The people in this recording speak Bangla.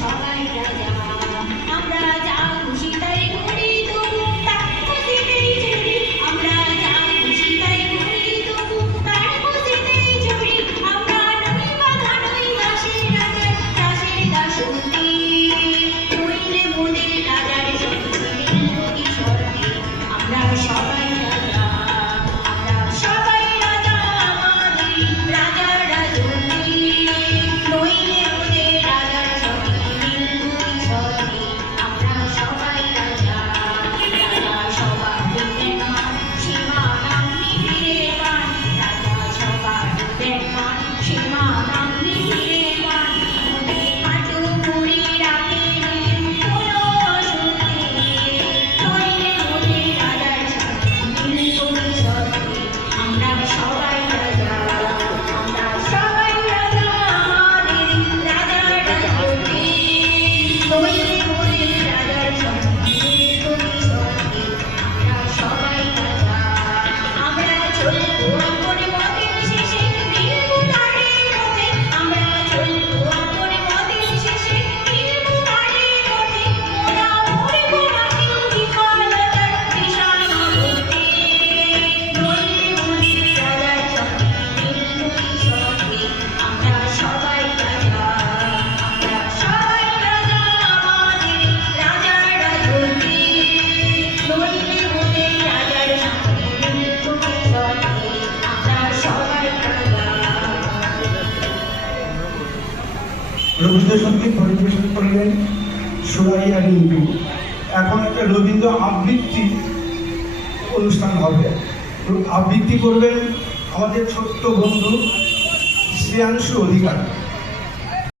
সবাই রাজা, আমরা যা খুশি তাই করি, তবু তার খুশিতেই চলি। আমরা যা খুশি তাই করি, তবু তার খুশিতেই চলি। আমরা নই বাধা, নই দাসের রাজার, দাসের দাসী। নইলে মোদের রাজার সঙ্গে নদী স্বর্গে। আমরা সবাই রাজা, আমরা সবাই রাজা, আমাদের রাজার রাজত্বে। নইলে মোদের রাজার সঙ্গে নদী স্বর্গে। আমরা সবাই রাজা, রাজা সবার দেন মান, সীমা নামনি ফিরে পান। রাজা সবার দেন মান, সীমা নামনি ফিরে পান। মোদের হাঁটু মুড়ি রাখেন কোনো অসুখে। নইলে মোদের রাজার সঙ্গে নদী স্বর্গে। আমরা সবাই রাজা, আমরা সবাই রাজা, আমাদের রাজার রাজত্বে। নইলে মোদের রাজার সঙ্গে নদী স্বর্গে। আমরা সবাই রাজা। আমরা চলবো আপন পথের শেষে, ফিরবো তারই পথে। আমরা চলবো আপন পথের শেষে, ফিরবো তারই পথে। মোরা মরবো না কেউ বিফলতার নিশানা করতে। নইলে মোদের রাজার সঙ্গে নদী স্বর্গে। আমরা সবাই রাজা, আমরা সবাই রাজা, আমাদের রাজার রাজত্বে। নইলে মোদের রাজার সঙ্গে নদী স্বর্গে। আমরা সবাই রাজা। রবীন্দ্রসঙ্গীত পরিবেশন করলেন সুরাইয়া রিঙ্কু। এখন একটা রবীন্দ্র আবৃত্তি অনুষ্ঠান হবে। আবৃত্তি করবেন আমাদের ছোট্ট বন্ধু শ্রেয়াংশু অধিকারী।